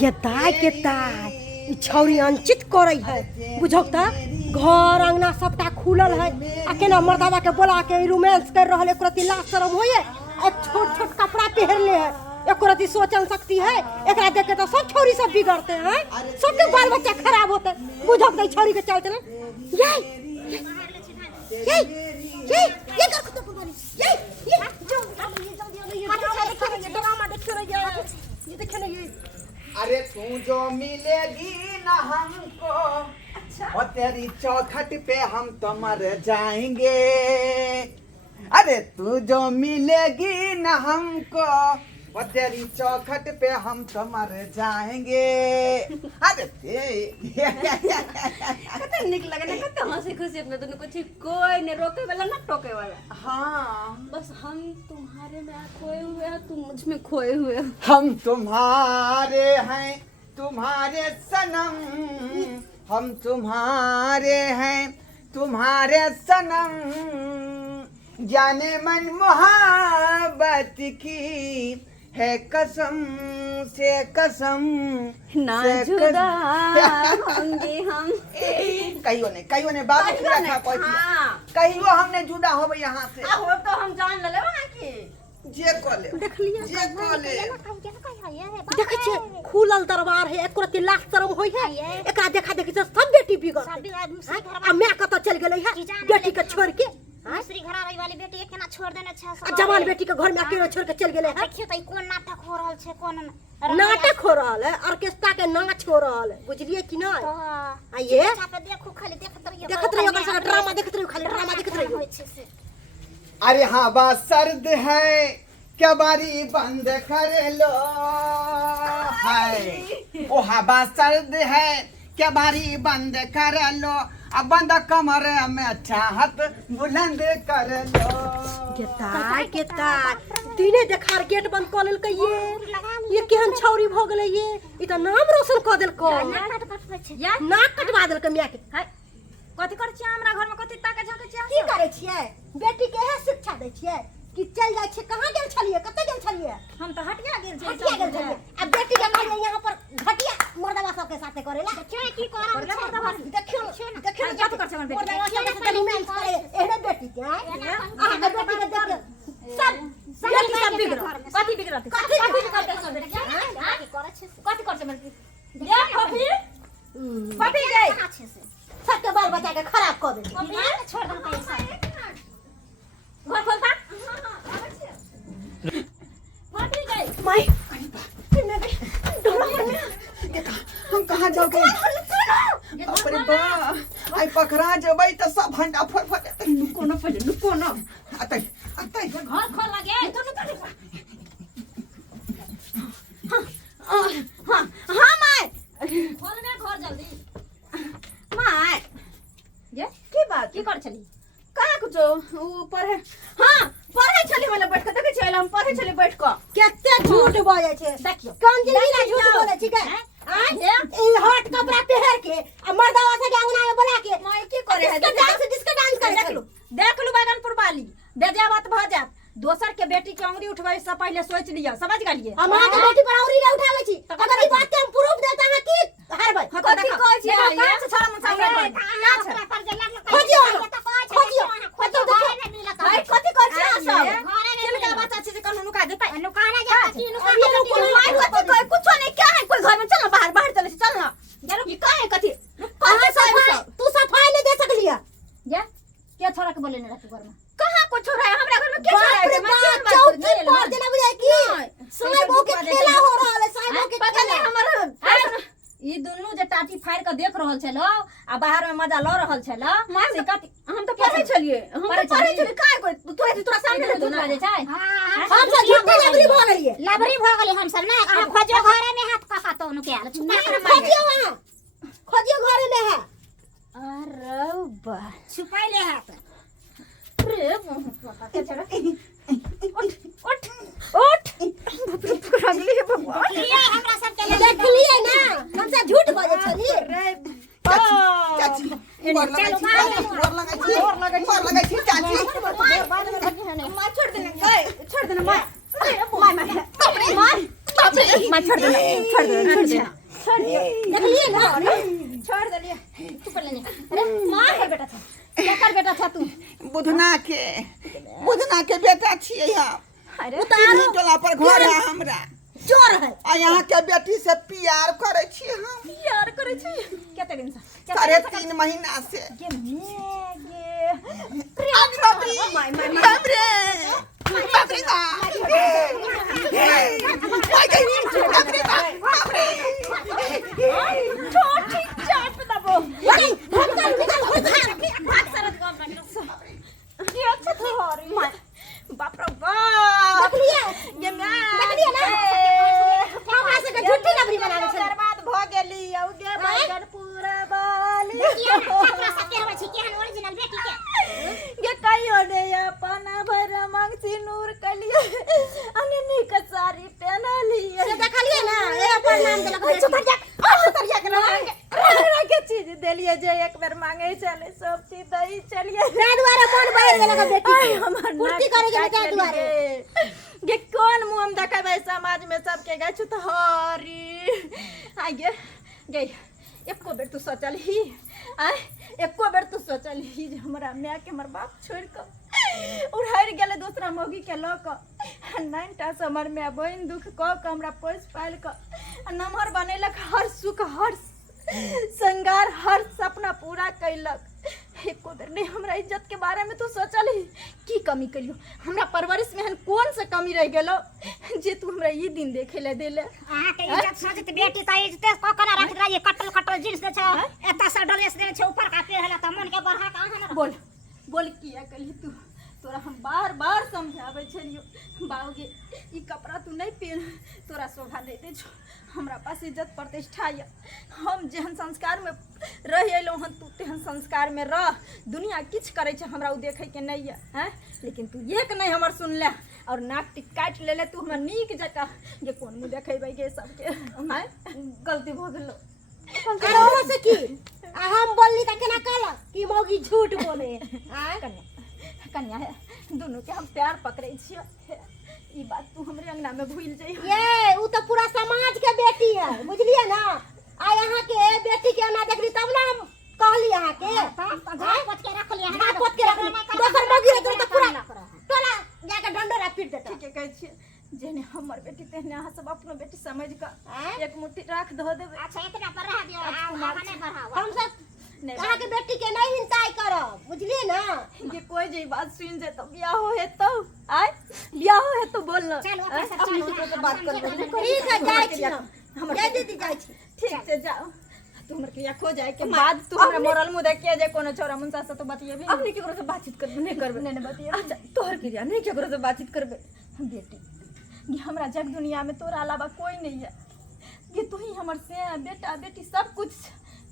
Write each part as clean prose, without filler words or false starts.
गेताय छौरी अंचित करे है बुझौ त घर अंगना सबटा खुलल है आ केना मर्दावा के बोला के रोमांस कर रहल एक रति लाज शरम होए आ छोट छोट कपड़ा पहनले है एक रति सोचन शक्ति है एकरा देख के तो सब छौरी सब बिगड़ते हैं सबके बाल बच्चा खराब होते बुझौ त छौरी के चलते ना ये कर तो बोली ये जो ड्रामा देख रही है ये देखे ना ये अरे तू जो मिलेगी ना हमको और तेरी चौखट पे हम तो मर जाएंगे। अरे तू जो मिलेगी ना हमको और तेरी चौखट पे हम तो मर जाएंगे। अरे कते निक लगे ना कते हंसी खुशी अपने दोनों कुछ कोई ने रोके वाला ना टोके वाला। हाँ बस हम तुम्हारे में खोए हुए हैं तुम मुझ में खोए हुए हो। हम तुम्हारे हैं तुम्हारे सनम हम तुम्हारे हैं तुम्हारे सनम जाने मन मोहब्बत की है कसम से कसम ना जुदा होंगे हम। कहियो ने बात रखा कोई कहियो हमने जुदा हो यहाँ से हो तो हम जान ले वहां की जे कोले देख लिया जे कोले देखे छे खुलल दरबार है एक रति लाज शरम होई है एकरा देखा देखी से सब बेटी बिगड़ आ मैं कत चल गेलै है बेटी के छोड़ के दूसरी घर रही वाली बेटी के केना छोड़ देने छै जवान बेटी के घर में अकेले छोड़ के चल गेलै है देखियो त कोन नाटक हो रहल छै कोन नाटक हो रहल है ऑर्केस्ट्रा के नाच हो रहल है बुझलिए कि नहीं आ ये पे देखो खाली देखत रहियो ओकर सारा ड्रामा देखत रहियो खाली ड्रामा देखत रहियो। अरे हाँ बात सर्द है क्या बारी बंद कर लो है ओ हाँ बात सर्द है क्या बारी बंद कर लो अब बंद कमरे में चाहत बुलंद कर लो। गेताय दिने देखार गेट बंद क लेल के ये केहन छौरी भ गेलै ये ई त नाम रोशन क देल को नाक कटवा देल के मिया के कथि कर छियै हमरा घर में कथि ताके झाके छियै की करे छियै बेटी के है शिक्षा दै छियै कि चल जाय छै कहां गेल छलिए कते गेल छलिए हम तो हटिया गेल छलिए अब बेटी के कहलिए यहां पर घटिया मर्दवा सब के साथे करेला देखियो की कर मर्दवा देखियो देखियो बात कर छै मर्दवा सब के रोमांस करे एहने बेटी के आ के बेटी के देख सब बेटी सब बिगड़ कथि बिगड़त कथि करते सब बेटी कथि कर छै बेटी ये कथि कथि गई सबके बाल बच्चा के खराब कर दे छोड़ दम पैसा घर खोलता कथि गई माई हम कहाँ जाओगे अरे बा आई पकड़ा जबै त सब भंडा फट कोनो पहिले नुको न अतै अतै घर खोल लगे तू न हां माई खोल ना घर जल्दी माई ये की बात की कर छली कहा कुछ ऊपर है हां पढ़े छली वाला बैठ के देखे छले हम पढ़े छली बैठ के केते झूठ बोले छे देखियो कौन जिला झूठ बोले छी के ई हॉट कपड़ा पहन के आ मर्दावा से अंगना में बुला के मैं की करे है जिसका डांस करे देख लू बैगनपुर वाली बेजा बात भ जात दोसर के बेटी के अंगुरी उठवाई से पहले सोच लिया समझ गेलिए हमारा के बेटी पर औरी उठावे छी अगर ई बात के हम प्रूफ देता है कि हर भाई कथि कहै छी कहां से छड़ मन सामने खोजियो खोजियो भाई कथि कहै छी सब चल के बच्चा छी कनु नुका देता नुकाना जाता की माय कथि कहै कुछ नहीं क्या है कोई घर में चल बाहर बाहर चले चल ना यार ये का है कथि कहां से तू सफाई ले दे सकलिया ये क्या छोरा के बोले ने रहतु घर में कहां को छोरा है हमरा घर में के छोरा है मैं चौकी पर देना बुझाई की साइबो के खेला हो रहल है साइबो के खेला हमर ई दुनु जे टाटी फाड़ के देख रहल छलो आ बाहर में मजा ल रहल छलो से कथि हम तो पढ़े छलिए हम तो पढ़े छलिए काय कोई तोरा सामने में दूध बाजे छै हम सब झूठी लबरी भ गेलिए लबरी भ गेली हम सब ना खोजो घरे में हाथ काका तो नु के आल खोजियो वहां खोजियो घरे में है अरे बा छुपाई ले हाथ रे पता के छड़ा उठ उठ रगली है भगवान ये हमरा सब के देख लिए ना हम सब झूठ बोले छली रे चाची और लगा छी चाची बाद में मार छोड़ देना छोड़ देना मार मार छोड़ दे छोड़ दे छोड़ दे देखलिए ना छोड़ दे तू पर लेने अरे मार कर बेटा था क्या कर बेटा था तू बुधना के बेटा छिए हम अरे उतारो टोला पर घर है हमरा चोर है आ यहाँ के बेटी से प्यार करे छिए हम यार करे छी केते दिन से 3.5 महीना से ये माय बाप रे बाप रे छोटी चाट पे दबो ये अच्छा था और बाप रे बाप ये मैं देखलिए ना हमरा से के झूठी नबरी बनावे छै बर्बाद भ गेली औगे बैगन पूरा बाली कपड़ा सब के हमरा छिके हन ओरिजिनल बेटी के ये कहियो ने अपन भर मांग सिनूर कलिए अननी का साड़ी पहनली से देखलिए ना ए अपन नाम देलक सुतरिया के नाम के चीज देलिए जे एक बार मांगे चले सब चीज दई चलिए ते दुआरे मन बैर गेलक बेटी हमर पूर्ति करे के ते दुआरे ये कौन मुंह हम देखेबै समाज में सबके गए छु तो हरी आगे गई एको बेर तू सोचल ही आय एको बेर तू सोचल ही जे हमरा माय के हमर बाप छोड़ के उड़हर गेले दूसरा मौगी के ल क 9टा से हमर माय बहन दुख क के हमरा पोस पाल के नमहर बनेलक हर सुख हर संगार हर सपना पूरा कैलक एको बेर नहीं हमरा इज्जत के बारे में तू सोचल ही की कमी कलियो हमरा परवरिश में हन कौन सा कमी रह गेलो जे तू हमरा ई दिन देखे ले देले हां के इज्जत सोचत बेटी त इज्जत को कना रख रहा ये कटल जींस दे छ एता से ड्रेस दे छ ऊपर का पेड़ हला त मन के बढ़ा का हन बोल बोल किया कली तू तोरा हम बार बार समझावे छलियो बाबूजी ई कपड़ा तू नहीं पहन तोरा शोभा नहीं दे छो हमरा पास इज्जत प्रतिष्ठा है हम जेहन संस्कार में रह एलो हन तू तेहन संस्कार में रह दुनिया किछ करे छ हमरा उ देखे के नहीं है हैं लेकिन तू एक नहीं हमर सुन ले और नाक टिक काट ले तू हमरा नीक जका जे कोन मुंह देखेबै के सबके हैं गलती भ गेलो करो से की हम बोलली त केना कहला कि मौगी झूठ बोले कन्या है दोनों के हम प्यार पकड़े छियो ई बात तू हमरे अंगना में भूल जाई ये उ तो पूरा समाज के बेटी है बुझलिए ना आ यहाँ के बेटी के ना देखली तब ना हम कहली यहाँ के पोत के रख लिया ना पोत के रखली दोसर मौगी है तो पूरा टोला जाके डंडोरा पीट देता ठीक है कहै छियै जेने हमर बेटी तेहने अहाँ सब अपनो बेटी समझ के एक मुट्ठी राख धो देबै अच्छा इतना पर रह दियो आगे बढ़ाओ हम सब यहाँ के बेटी के नहीं हिंसाई करब बुझलिए ना ये कोई जे बात सुन जे तो बियाह हो है तो आय बियाह हो है तो बोल ना चल ओके सब अपनी चल से बात कर ठीक है जाय छी हम जय दीदी जाय छी ठीक से जाओ तू हमर के खो जाए के बाद तू हमरा मोरल मुंह देख के जे कोनो छोरा मुंसा से तो बतिएबे अपनी केकरो से बातचीत करबे नहीं करबे नहीं बतिएबे अच्छा तोहर क्रिया नहीं केकरो से बातचीत करबे बेटी ये हमरा जग दुनिया में तोरा अलावा कोई नहीं है ये तू ही हमर से बेटा बेटी सब कुछ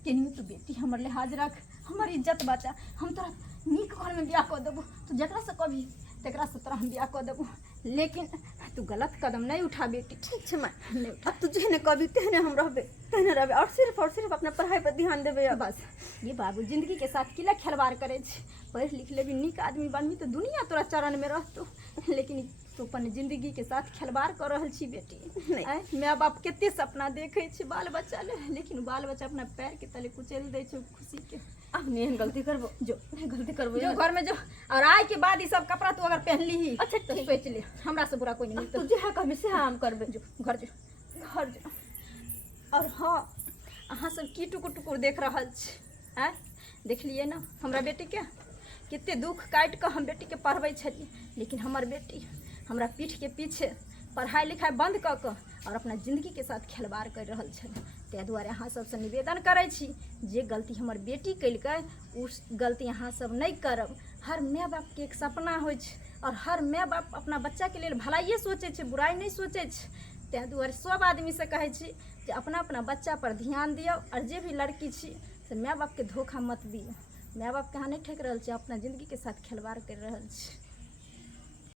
केनी तू बेटी हमर लिहाज रख हमर इज्जत बचा हम तोरा नीक घर में बियाह कर देबो तू जकरा से कभी तेकरा से तोरा हम बियाह कर देबो लेकिन तू गलत कदम नहीं उठा बेटी ठीक छै मां नहीं उठा तू जेहने कभी तेहने हम रहबे तेहने रहबे और सिर्फ अपना पढ़ाई पर ध्यान देबे बस ये बाबू जिंदगी के साथ किला खिलवाड़ करे छै पढ़ लिख लेबी नीक आदमी बनबी तो दुनिया तोरा चरण में रहतो लेकिन तू अपन जिंदगी के साथ खिलवाड़ कर रहल छी बेटी माय बाप केते सपना देखे छै बाल बच्चा ले लेकिन बाल बच्चा अपना पैर के तले कुचल दे छै खुशी के अब नहीं गलती करबो जो गलती करबो जो घर में जो और आय के बाद ई सब कपड़ा तू अगर पहन ली ही अच्छा तो सोच ले हमरा से बुरा कोई नहीं तू जे कहबे से हम करबे जो घर जो और हां अहाँ सब की टुकुर देख रहल छी हैं देख लिए ना हमरा बेटी के कितने दुख काट के हम बेटी के पढ़बै छलिए लेकिन हमर बेटी हमरा पीठ के पीछे पढ़ाई लिखाई बंद क के और अपना जिंदगी के साथ खिलवाड़ कर रहल छल ते दुआरे अहाँ सबसे निवेदन करै छी जे गलती हमर बेटी कैलकै उस गलती अहाँ सब नहीं करब हर माय बाप के एक सपना होइ छै और हर माय बाप अपना बच्चा के लिए भलाइए सोचे छै बुराई नहीं सोचे छै ते दुआरे सब आदमी से कहै छी जे अपना बच्चा पर ध्यान दियो और जे भी लड़की छी से माय बाप के धोखा मत दियो माय बाप के अहाँ नहीं ठेक रहल छी अपना जिंदगी के साथ खिलवाड़ कर रहल छी